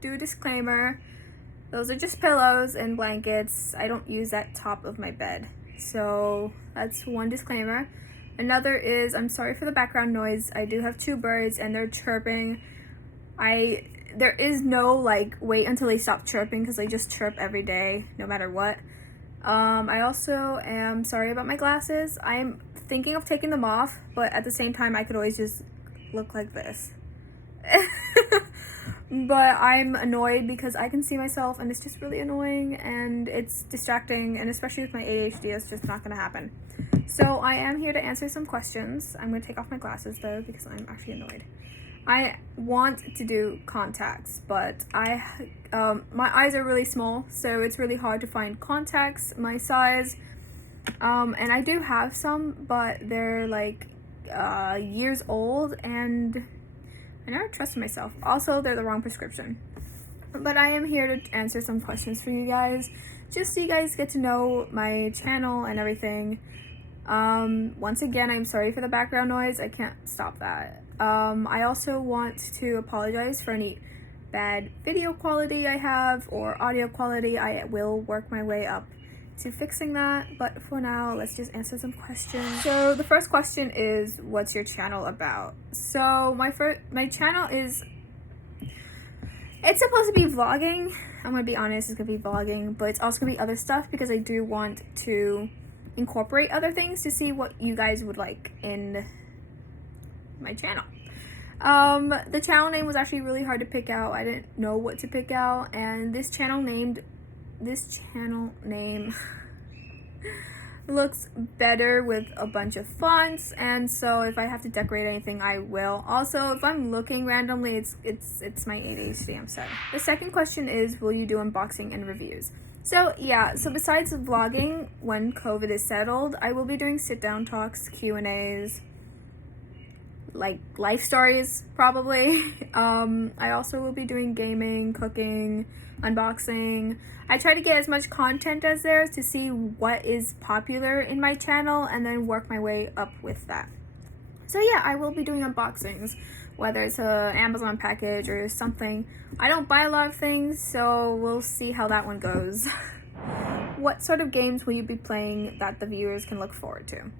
do a disclaimer. Those are just pillows and blankets. I don't use that top of my bed. So that's one disclaimer. Another is, I'm sorry for the background noise. I do have 2 birds and they're chirping. There is no like wait until they stop chirping because they just chirp every day, no matter what. I also am sorry about my glasses. I'm thinking of taking them off, but at the same time I could always just look like this. But I'm annoyed because I can see myself and it's just really annoying and it's distracting, and especially with my ADHD, it's just not gonna happen. So I am here to answer some questions. I'm gonna take off my glasses though because I'm actually annoyed. I want to do contacts, but my eyes are really small, so it's really hard to find contacts my size. And I do have some, but they're like years old and I never trusted myself. Also, they're the wrong prescription. But I am here to answer some questions for you guys, just so you guys get to know my channel and everything. Once again, I'm sorry for the background noise. I can't stop that. I also want to apologize for any bad video quality I have or audio quality. I will work my way up to fixing that, but for now, let's just answer some questions. So the first question is, what's your channel about? So my channel is, it's supposed to be vlogging. I'm gonna be honest, it's gonna be vlogging, but it's also gonna be other stuff because I do want to incorporate other things to see what you guys would like in my channel. The channel name was actually really hard to pick out. I didn't know what to pick out, and this channel name looks better with a bunch of fonts, and so if I have to decorate anything, I will. Also, if I'm looking randomly, it's my ADHD, I'm sorry. The second question is, will you do unboxing and reviews? So yeah, so besides vlogging, when COVID is settled, I will be doing sit-down talks, Q&As, like life stories probably. I also will be doing gaming, cooking, unboxing. I try to get as much content as there to see what is popular in my channel and then work my way up with that. So yeah, I will be doing unboxings, whether it's an Amazon package or something. I don't buy a lot of things, so we'll see how that one goes. What sort of games will you be playing that the viewers can look forward to?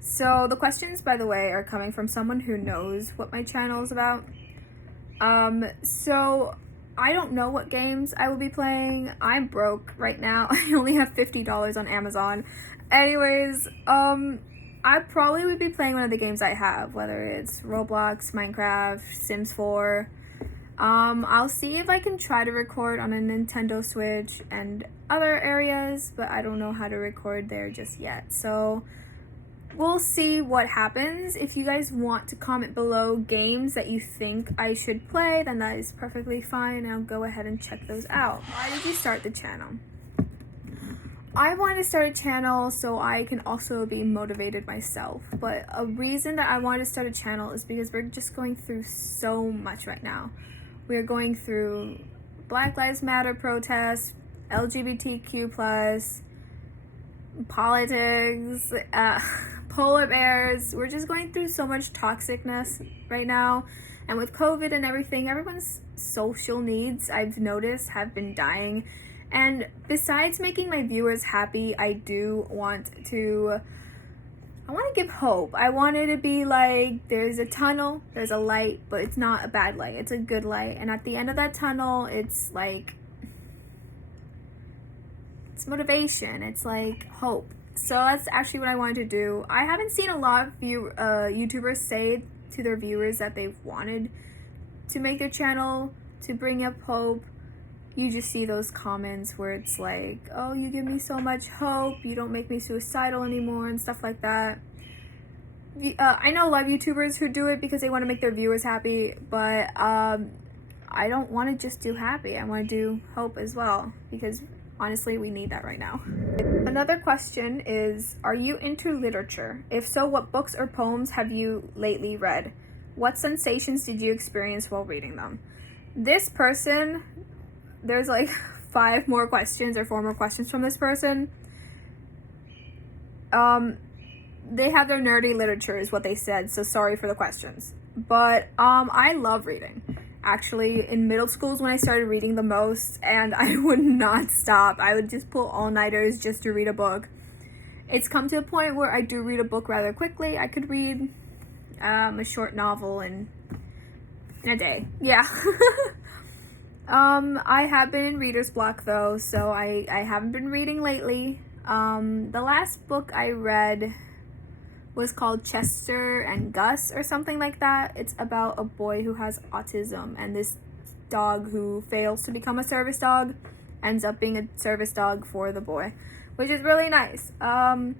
So the questions, by the way, are coming from someone who knows what my channel is about. So I don't know what games I will be playing. I'm broke right now. I only have $50 on Amazon. Anyways, I probably would be playing one of the games I have, whether it's Roblox, Minecraft, Sims 4. I'll see if I can try to record on a Nintendo Switch and other areas, but I don't know how to record there just yet. So we'll see what happens. If you guys want to comment below games that you think I should play, then that is perfectly fine. I'll go ahead and check those out. Why did you start the channel? I wanted to start a channel so I can also be motivated myself. But a reason that I wanted to start a channel is because we're just going through so much right now. We're going through Black Lives Matter protests, LGBTQ+, politics, polar bears. We're just going through so much toxicness right now, and with COVID and everything, everyone's social needs, I've noticed, have been dying. And besides making my viewers happy, I want to give hope. I want it to be like there's a tunnel, there's a light, but it's not a bad light, it's a good light, and at the end of that tunnel, it's like, it's motivation, it's like hope. So that's actually what I wanted to do. I haven't seen a lot of YouTubers say to their viewers that they've wanted to make their channel to bring up hope. You just see those comments where it's like, oh, you give me so much hope, you don't make me suicidal anymore, and stuff like that. I know a lot of YouTubers who do it because they want to make their viewers happy, but I don't want to just do happy. I want to do hope as well, because honestly, we need that right now. Another question is, are you into literature? If so, what books or poems have you lately read? What sensations did you experience while reading them? This person, there's like 5 more questions or 4 more questions from this person. They have their nerdy literature is what they said, so sorry for the questions. But I love reading. Actually, in middle school is when I started reading the most, and I would not stop. I would just pull all-nighters just to read a book. It's come to a point where I do read a book rather quickly. I could read a short novel in a day. Yeah. I have been in reader's block though, so I haven't been reading lately. The last book I read was called Chester and Gus or something like that. It's about a boy who has autism, and this dog who fails to become a service dog ends up being a service dog for the boy, which is really nice. I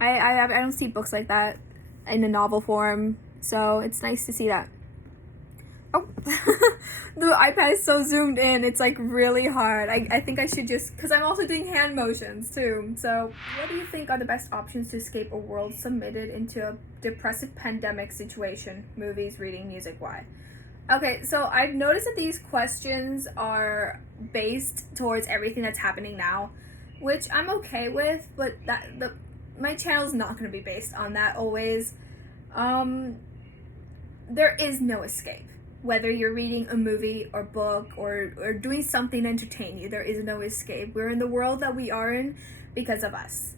don't see books like that in a novel form, so it's nice to see that. Oh, the iPad is so zoomed in, it's like really hard. I think I should just, because I'm also doing hand motions too. So what do you think are the best options to escape a world submitted into a depressive pandemic situation? Movies, reading, music, why? Okay, so I've noticed that these questions are based towards everything that's happening now, which I'm okay with, but my channel is not going to be based on that always. There is no escape. Whether you're reading a movie or book or doing something to entertain you, there is no escape. We're in the world that we are in because of us.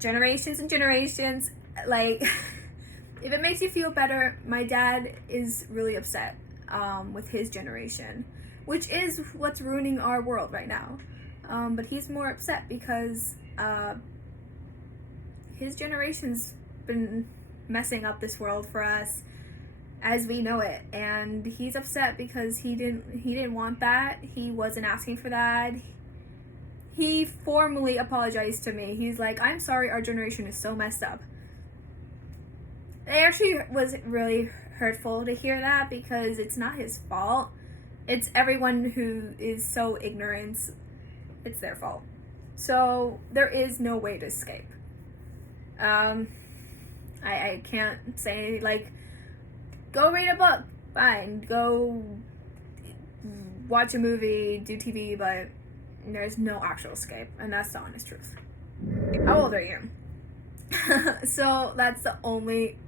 Generations and generations, like, if it makes you feel better, my dad is really upset with his generation, which is what's ruining our world right now. But he's more upset because his generation's been messing up this world for us as we know it, and he's upset because he didn't want that. He wasn't asking for that. He formally apologized to me. He's like, I'm sorry, our generation is so messed up. It actually was really hurtful to hear that because it's not his fault. It's everyone who is so ignorant. It's their fault. So there is no way to escape. I can't say, like, go read a book, fine. Go watch a movie, do TV, but there's no actual escape, and that's the honest truth. How old are you? So that's the only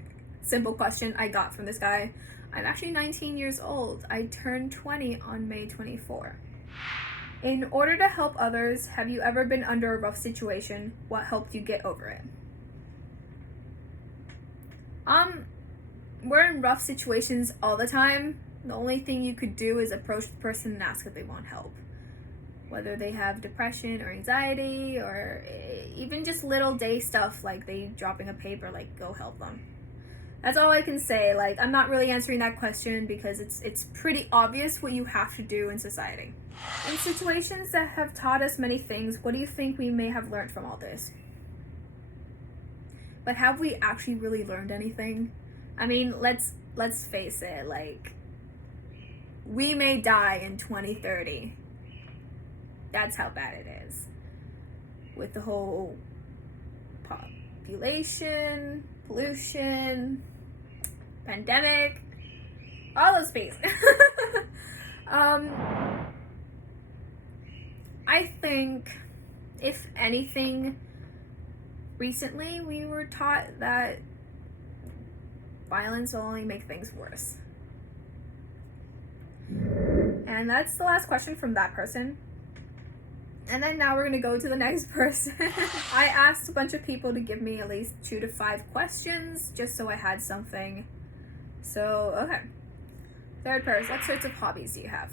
simple question I got from this guy. I'm actually 19 years old. I turned 20 on May 24. In order to help others, have you ever been under a rough situation? What helped you get over it? We're in rough situations all the time. The only thing you could do is approach the person and ask if they want help. Whether they have depression or anxiety or even just little day stuff like they dropping a paper, like, go help them. That's all I can say. Like, I'm not really answering that question because it's pretty obvious what you have to do in society. In situations that have taught us many things, what do you think we may have learned from all this? But have we actually really learned anything? I mean, let's face it, like, we may die in 2030. That's how bad it is. With the whole population, pollution, pandemic, all those things. I think, if anything, recently we were taught that violence will only make things worse. And that's the last question from that person. And then now we're going to go to the next person. I asked a bunch of people to give me at least 2 to 5 questions just so I had something. So, okay. Third person, what sorts of hobbies do you have?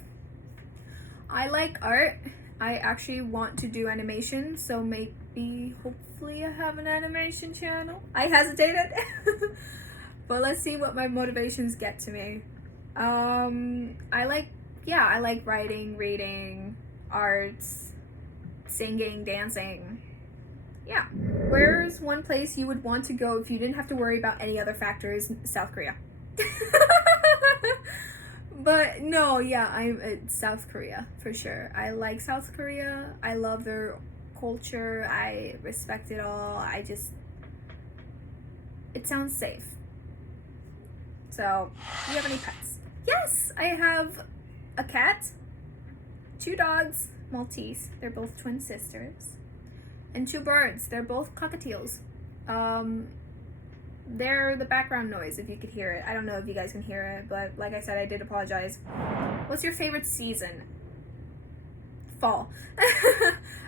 I like art. I actually want to do animation, so maybe, hopefully I have an animation channel. I hesitated. But let's see what my motivations get to me. I like writing, reading, arts, singing, dancing. Yeah. Where's one place you would want to go if you didn't have to worry about any other factors? South Korea. But no, yeah, I'm South Korea for sure. I like South Korea. I love their culture. I respect it all. It sounds safe. So, do you have any pets? Yes, I have a cat, 2 dogs, Maltese. They're both twin sisters. And 2 birds. They're both cockatiels. They're the background noise, if you could hear it. I don't know if you guys can hear it, but like I said, I did apologize. What's your favorite season? Fall.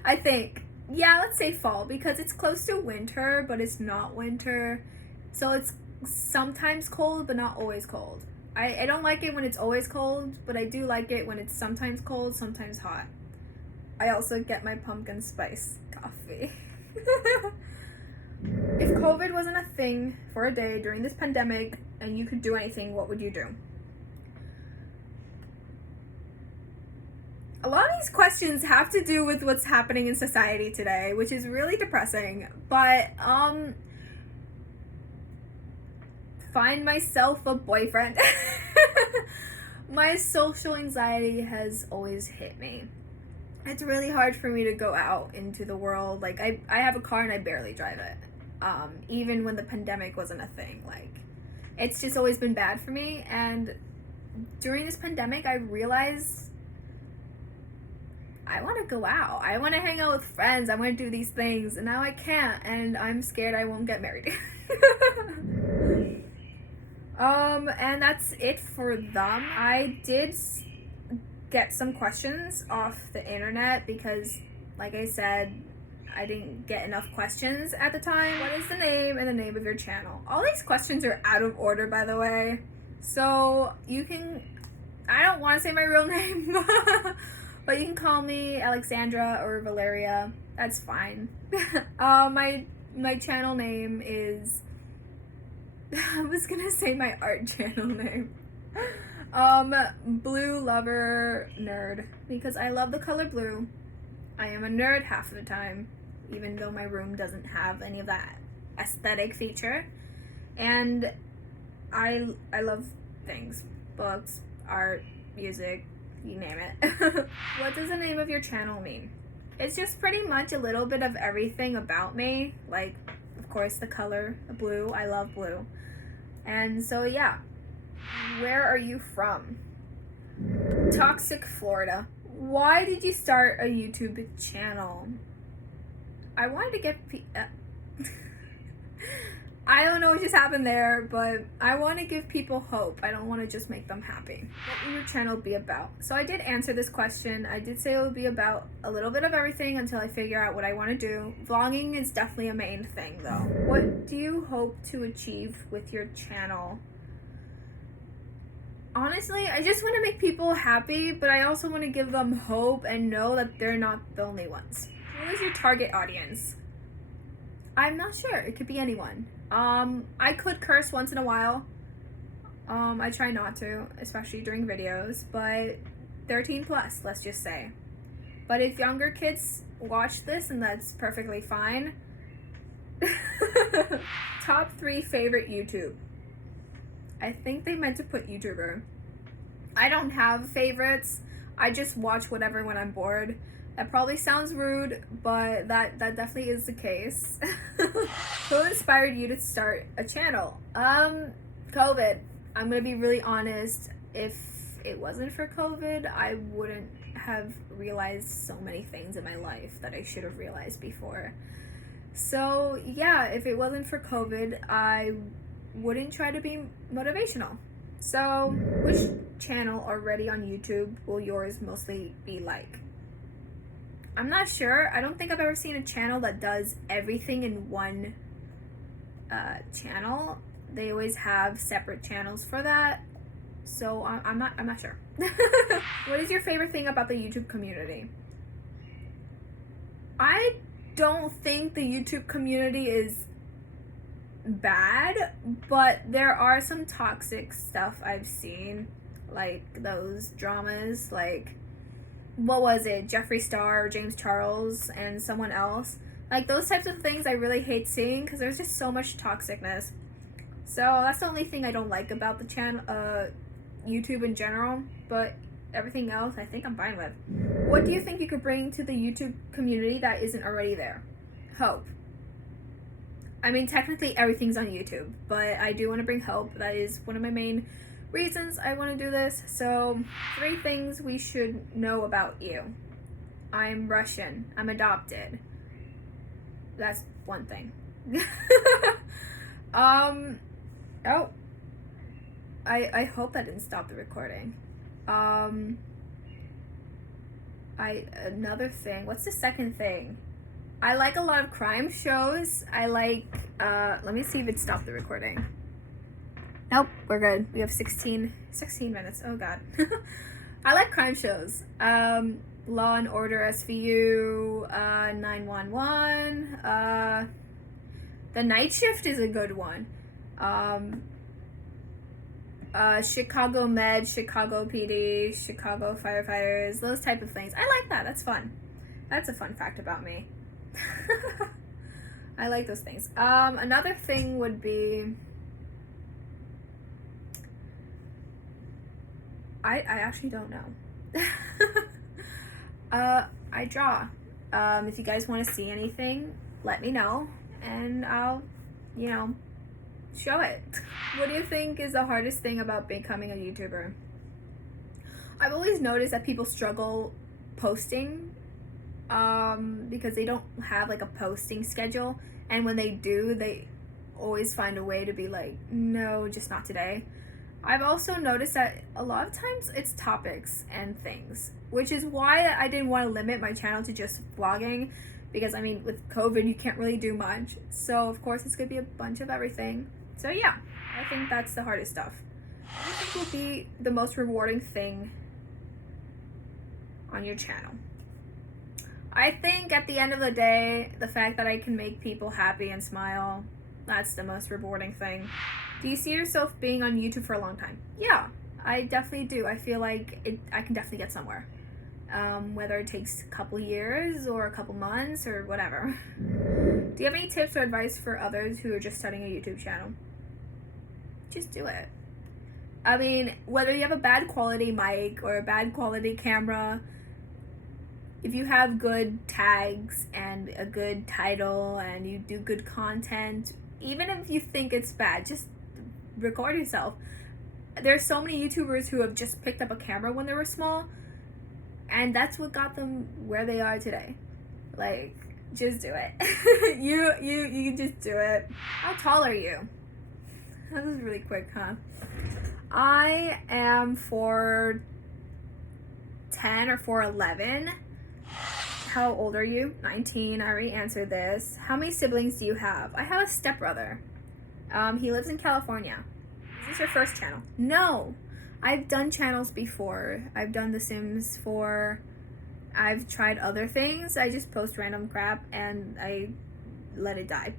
I think. Yeah, let's say fall, because it's close to winter, but it's not winter. So it's sometimes cold, but not always cold. I don't like it when it's always cold, but I do like it when it's sometimes cold, sometimes hot. I also get my pumpkin spice coffee. If COVID wasn't a thing for a day during this pandemic and you could do anything, what would you do? A lot of these questions have to do with what's happening in society today, which is really depressing. But find myself a boyfriend. My social anxiety has always hit me. It's really hard for me to go out into the world. Like, I have a car and I barely drive it. Even when the pandemic wasn't a thing. Like, it's just always been bad for me. And during this pandemic, I realized I want to go out. I want to hang out with friends. I want to do these things. And now I can't. And I'm scared I won't get married. And that's it for them. I did get some questions off the internet because, like I said, I didn't get enough questions at the time. What is the name and the name of your channel? All these questions are out of order, by the way. So you can, I don't want to say my real name, but you can call me Alexandra or Valeria. That's fine. My channel name is, I was gonna say my art channel name. Blue Lover Nerd, because I love the color blue. I am a nerd half of the time, even though my room doesn't have any of that aesthetic feature. And I love things, books, art, music, you name it. What does the name of your channel mean? It's just pretty much a little bit of everything about me. Like, of course, the color blue. I love blue. And so, yeah. Where are you from? Toxic, Florida. Why did you start a YouTube channel? I wanted to get I don't know what just happened there, but I want to give people hope. I don't want to just make them happy. What will your channel be about? So I did answer this question. I did say it would be about a little bit of everything until I figure out what I want to do. Vlogging is definitely a main thing, though. What do you hope to achieve with your channel? Honestly, I just want to make people happy, but I also want to give them hope and know that they're not the only ones. Who is your target audience? I'm not sure. It could be anyone. I could curse once in a while. I try not to, especially during videos, but 13 plus, let's just say. But if younger kids watch this, and that's perfectly fine. Top 3 favorite YouTube. I think they meant to put YouTuber. I don't have favorites. I just watch whatever when I'm bored. That probably sounds rude, but that definitely is the case. Who inspired you to start a channel? COVID. I'm gonna be really honest. If it wasn't for COVID, I wouldn't have realized so many things in my life that I should have realized before. So yeah, if it wasn't for COVID, I wouldn't try to be motivational. So which channel already on YouTube will yours mostly be like? I'm not sure. I don't think I've ever seen a channel that does everything in one channel. They always have separate channels for that. So I'm not sure. What is your favorite thing about the YouTube community? I don't think the YouTube community is bad, but there are some toxic stuff I've seen, like those dramas, like, what was it, Jeffree Star, James Charles, and someone else. Like, those types of things I really hate seeing because there's just so much toxicness. So that's the only thing I don't like about the channel, YouTube in general, but everything else I think I'm fine with. What do you think you could bring to the YouTube community that isn't already there? Hope. I mean, technically everything's on YouTube, but I do want to bring hope. That is one of my main reasons I want to do this. So 3 things we should know about you. I'm Russian. I'm adopted. That's one thing. Oh, I hope that didn't stop the recording. Another thing. What's the second thing? I like a lot of crime shows. I like, let me see if it stopped the recording. Nope, we're good. We have 16 minutes. Oh god. I like crime shows. Law and Order SVU, 911, The Night Shift is a good one. Chicago Med, Chicago PD, Chicago Firefighters, those type of things. I like that. That's fun. That's a fun fact about me. I like those things. Another thing would be, I actually don't know. I draw. If you guys want to see anything, let me know, and I'll, show it. What do you think is the hardest thing about becoming a YouTuber? I've always noticed that people struggle posting, because they don't have like a posting schedule, and when they do, they always find a way to be like, no, just not today. I've also noticed that a lot of times it's topics and things, which is why I didn't want to limit my channel to just vlogging, because I mean, with COVID, you can't really do much. So of course it's gonna be a bunch of everything. So yeah, I think that's the hardest stuff. What do you think will be the most rewarding thing on your channel? I think at the end of the day, the fact that I can make people happy and smile, that's the most rewarding thing. Do you see yourself being on YouTube for a long time? Yeah, I definitely do. I feel like I can definitely get somewhere. Whether it takes a couple years or a couple months or whatever. Do you have any tips or advice for others who are just starting a YouTube channel? Just do it. I mean, whether you have a bad quality mic or a bad quality camera, if you have good tags and a good title and you do good content, even if you think it's bad, just record yourself. There's so many YouTubers who have just picked up a camera when they were small, and that's what got them where they are today. Like, just do it. you can just do it. How tall are you? That was really quick, huh? I am 4'10" or 4'11". How old are you? 19. I already answered this. How many siblings do you have? I have a stepbrother. He lives in California. Is this your first channel? No. I've done channels before. I've done The Sims 4. I've tried other things. I just post random crap and I let it die.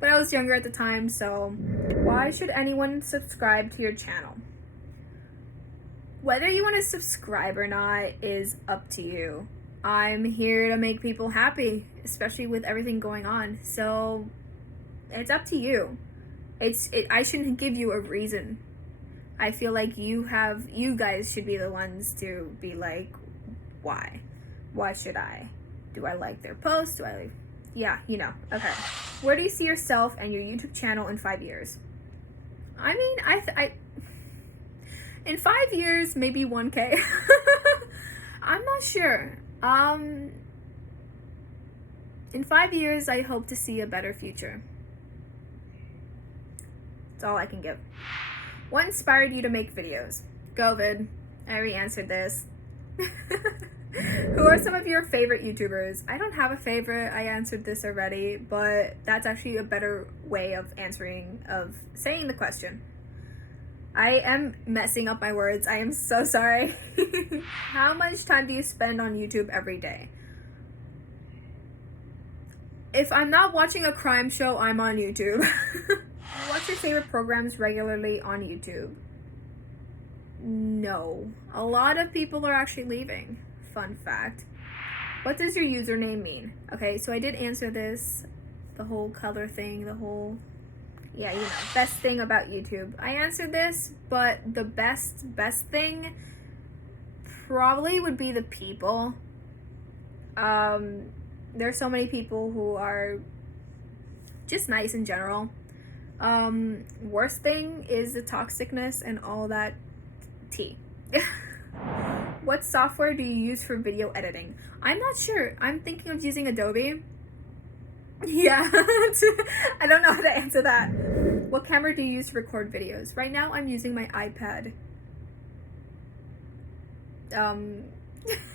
But I was younger at the time, so why should anyone subscribe to your channel? Whether you want to subscribe or not is up to you. I'm here to make people happy, especially with everything going on. So it's up to you. I shouldn't give you a reason. I feel like you guys should be the ones to be like, why? Why should I? Do I like their posts? Do I like, yeah, okay. Where do you see yourself and your YouTube channel in 5 years? I mean, I in 5 years, maybe 1K. I'm not sure. In 5 years, I hope to see a better future. That's all I can give. What inspired you to make videos? COVID. I already answered this. Who are some of your favorite YouTubers? I don't have a favorite. I answered this already, but that's actually a better way of saying the question. I am messing up my words. I am so sorry. How much time do you spend on YouTube every day? If I'm not watching a crime show, I'm on YouTube. What's your favorite programs regularly on YouTube? No. A lot of people are actually leaving. Fun fact. What does your username mean? Okay, so I did answer this. The whole color thing, the whole... Yeah, best thing about YouTube. I answered this, but the best thing probably would be the people. There's so many people who are just nice in general. Worst thing is the toxicness and all that tea. What software do you use for video editing? I'm not sure. I'm thinking of using Adobe. Yeah, I don't know how to answer that. What camera do you use to record videos? Right now, I'm using my iPad.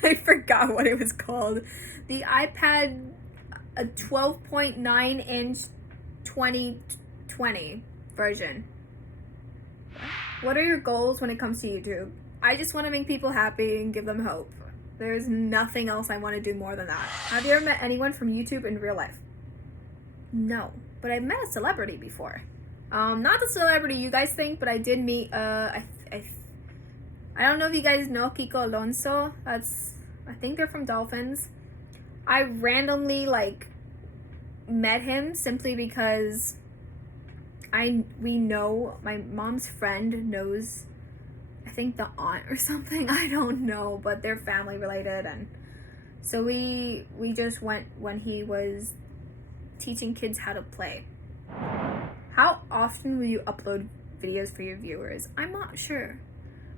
I forgot what it was called. The iPad, a 12.9-inch 2020 version. What are your goals when it comes to YouTube? I just want to make people happy and give them hope. There's nothing else I want to do more than that. Have you ever met anyone from YouTube in real life? No, but I met a celebrity before. Not the celebrity you guys think, but I did meet, I don't know if you guys know Kiko Alonso. I think they're from Dolphins. I randomly, met him simply because we know, my mom's friend knows, I think the aunt or something, I don't know, but they're family related, and so we just went when he was teaching kids how to play. How often will you upload videos for your viewers? I'm not sure.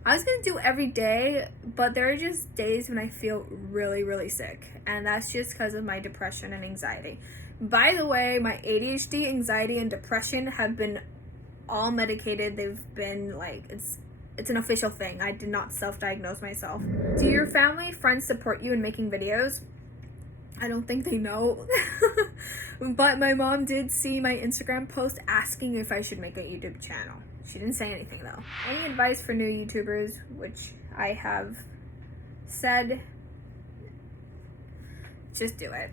I was gonna do every day, but there are just days when I feel really, really sick, and that's just because of my depression and anxiety. By the way, my ADHD, anxiety, and depression have been all medicated. They've been it's an official thing. I did not self-diagnose myself. Do your family, friends support you in making videos? I don't think they know. But my mom did see my Instagram post asking if I should make a YouTube channel. She didn't say anything though. Any advice for new YouTubers, which I have said, just do it.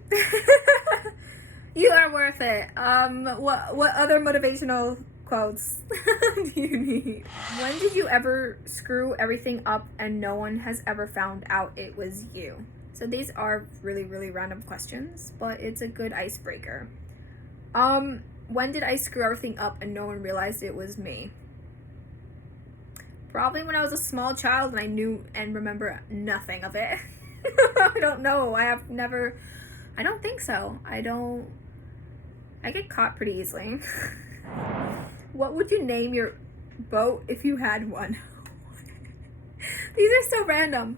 You are worth it. What other motivational quotes do you need? When did you ever screw everything up and no one has ever found out it was you? So these are really, really random questions, but it's a good icebreaker. When did I screw everything up and no one realized it was me? Probably when I was a small child and I knew and remember nothing of it. I don't know. I don't think so. I get caught pretty easily. What would you name your boat if you had one? These are so random.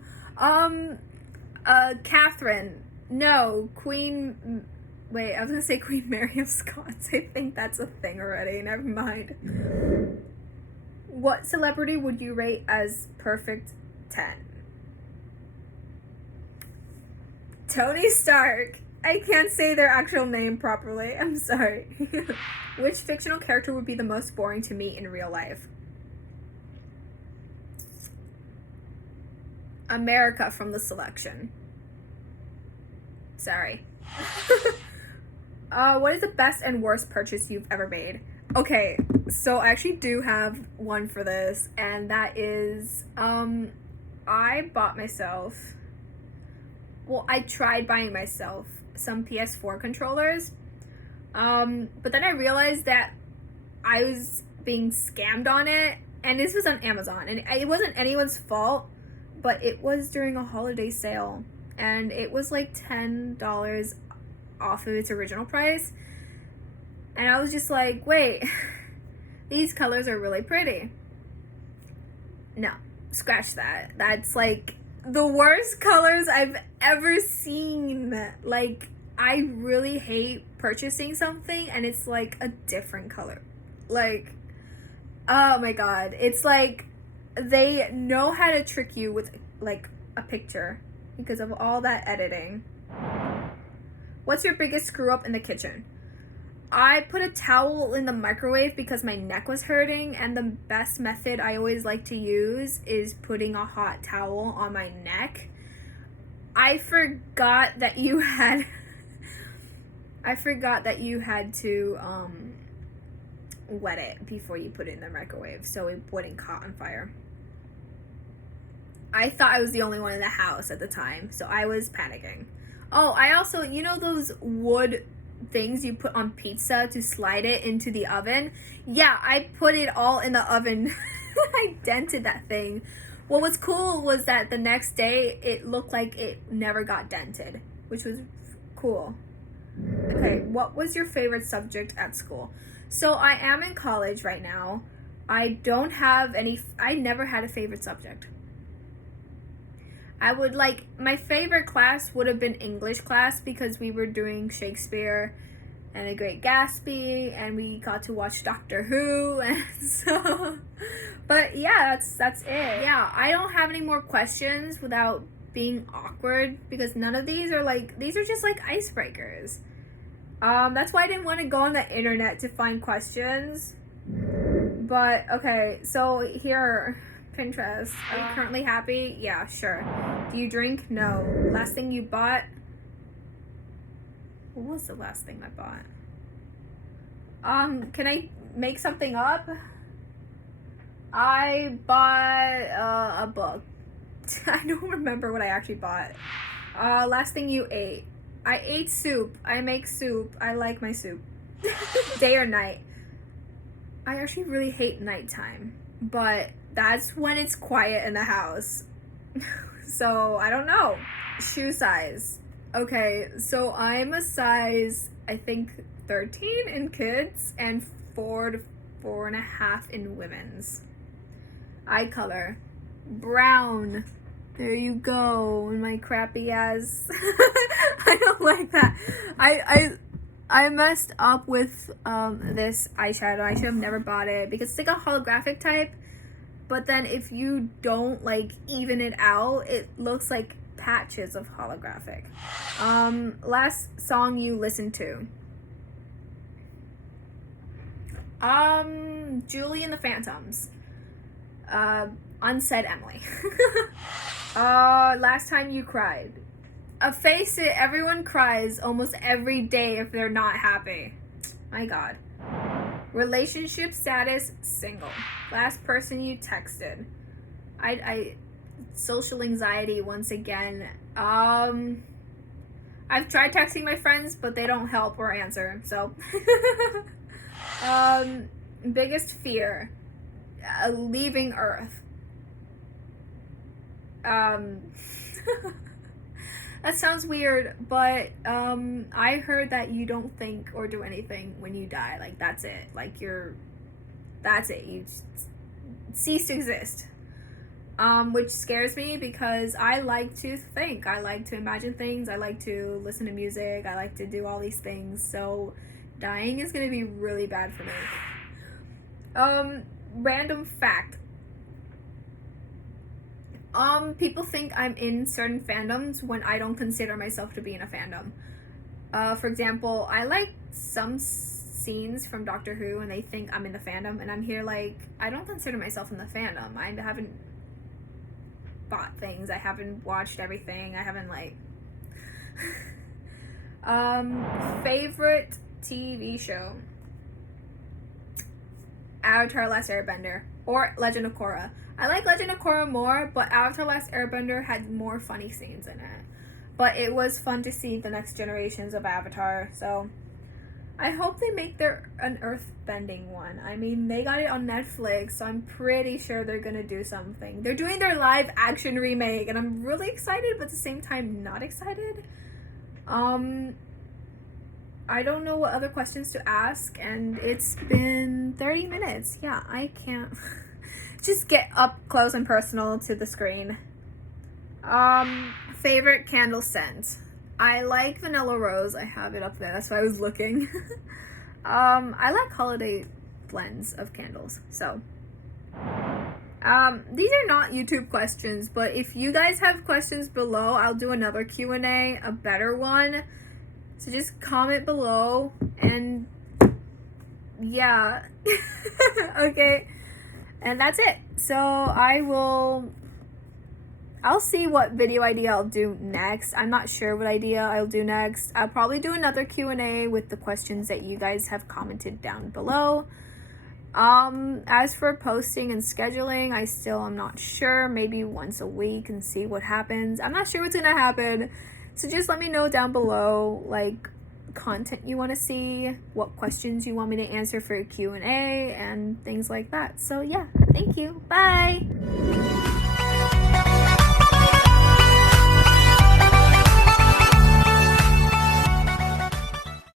Catherine. No, Queen. Wait, I was gonna say Queen Mary of Scots. I think that's a thing already. Never mind. What celebrity would you rate as perfect 10? Tony Stark. I can't say their actual name properly. I'm sorry. Which fictional character would be the most boring to meet in real life? America from The Selection. Sorry. What is the best and worst purchase you've ever made? Okay, so I actually do have one for this, and that is, I bought myself, I tried buying myself some PS4 controllers, but then I realized that I was being scammed on it, and this was on Amazon, and it wasn't anyone's fault, but it was during a holiday sale, and it was like $10 off of its original price, and I was just like, wait, these colors are really pretty. No, scratch that. That's like the worst colors I've ever seen. Like, I really hate purchasing something and it's like a different color. Like, oh my god. It's like they know how to trick you with like a picture because of all that editing. What's your biggest screw up in the kitchen? I put a towel in the microwave because my neck was hurting, and the best method I always like to use is putting a hot towel on my neck. I forgot that you had to wet it before you put it in the microwave so it wouldn't caught on fire. I thought I was the only one in the house at the time, so I was panicking. Oh, I also, you know those wood things you put on pizza to slide it into the oven? Yeah, I put it all in the oven. I dented that thing. What was cool was that the next day it looked like it never got dented, which was cool. Okay, what was your favorite subject at school? So I am in college right now. I never had a favorite subject. my favorite class would have been English class because we were doing Shakespeare and The Great Gatsby, and we got to watch Doctor Who, and so, but yeah, that's it. Yeah, I don't have any more questions without being awkward, because none of these are like, these are just like icebreakers. That's why I didn't want to go on the internet to find questions. But okay, so here, Pinterest. Are you currently happy? Yeah, sure. Do you drink? No. Last thing you bought? What was the last thing I bought? Can I make something up? I bought a book. I don't remember what I actually bought. Last thing you ate? I ate soup. I make soup. I like my soup. Day or night? I actually really hate nighttime, but that's when it's quiet in the house. So I don't know. Shoe size. Okay, so I'm a size, I think, 13 in kids and 4 to 4.5 in women's. Eye color. Brown. There you go. In my crappy ass. I don't like that. I messed up with this eyeshadow. I should have never bought it because it's like a holographic type. But then if you don't like even it out, it looks like patches of holographic. Last song you listened to? Julie and the Phantoms. Unsaid Emily. Last time you cried? Face it, everyone cries almost every day if they're not happy. My God. Relationship status, single. Last person you texted? I social anxiety once again. I've tried texting my friends, but they don't help or answer, so. Biggest fear? Leaving Earth. That sounds weird, but I heard that you don't think or do anything when you die. Like, that's it. Like, that's it. You cease to exist. Which scares me because I like to think. I like to imagine things. I like to listen to music. I like to do all these things. So dying is going to be really bad for me. Random fact. People think I'm in certain fandoms when I don't consider myself to be in a fandom. For example, I like some scenes from Doctor Who and they think I'm in the fandom, and I'm here like, I don't consider myself in the fandom. I haven't bought things. I haven't watched everything. I haven't like... Favorite TV show? Avatar: Last Airbender or Legend of Korra. I like Legend of Korra more, but Avatar: Last Airbender had more funny scenes in it. But it was fun to see the next generations of Avatar, so I hope they make an earthbending one. I mean, they got it on Netflix, so I'm pretty sure they're gonna do something. They're doing their live action remake, and I'm really excited, but at the same time not excited. I don't know what other questions to ask, and it's been 30 minutes. Yeah, I can't just get up close and personal to the screen. Favorite candle scent? I like Vanilla Rose. I have it up there. That's why I was looking. I like holiday blends of candles. So, these are not YouTube questions, but if you guys have questions below, I'll do another Q&A, a better one. So just comment below, and yeah. Okay. And that's it. So I'll see what video idea I'll do next. I'm not sure what idea I'll do next. I'll probably do another Q&A with the questions that you guys have commented down below. As for posting and scheduling, I still am not sure. Maybe once a week and see what happens. I'm not sure what's gonna happen. So just let me know down below, like, content you want to see, what questions you want me to answer for a Q&A, and things like that. So yeah, thank you. Bye!